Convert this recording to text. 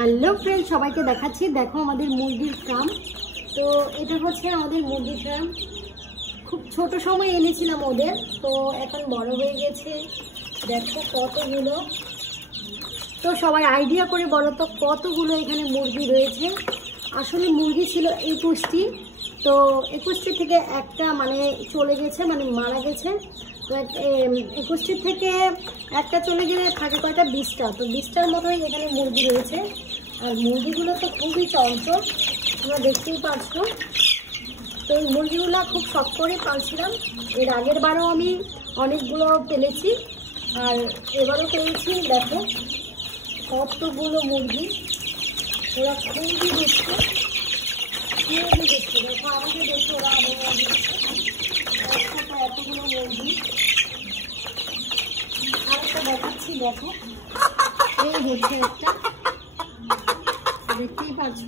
Hello friend, সবাইকে দেখাচ্ছি। দেখো আমাদের মুরগির ফার্ম। তো এটা হচ্ছে আমাদের মুরগির ফার্ম। খুব ছোট সময় এনেছিলাম ওদের, তো এখন বড় হয়ে গেছে। দেখো কতগুলো। তো সবাই আইডিয়া করে বলো তো কতগুলো এখানে মুরগি রয়েছে। আসলে মুরগি ছিল 21টি, তো 21টি থেকে একটা চলে গেছে, মারা গেছে। তো 21টি থেকে একটা চলে গেলে থাকে কয়টা, 20টা। তো 20টার মতোই এখানে মুরগি রয়েছে। আর মুরগিগুলো তো খুবই চঞ্চল, তোমরা দেখতেই পাচ্ছো। তো এই মুরগিগুলো খুব শখ করে পালছিলাম। এর আগের বারও আমি অনেকগুলো পেলেছি, আর এবারও পেয়েছি। দেখো কতগুলো মুরগি, ওরা খুবই দুষ্ট, খুবই দুষ্ট। দেখো আমাকে দেখে ওরা এতগুলো মুরগি। আরেকটা দেখাচ্ছি, দেখো এই হচ্ছে একটা, দেখতেই পাচ্ছ।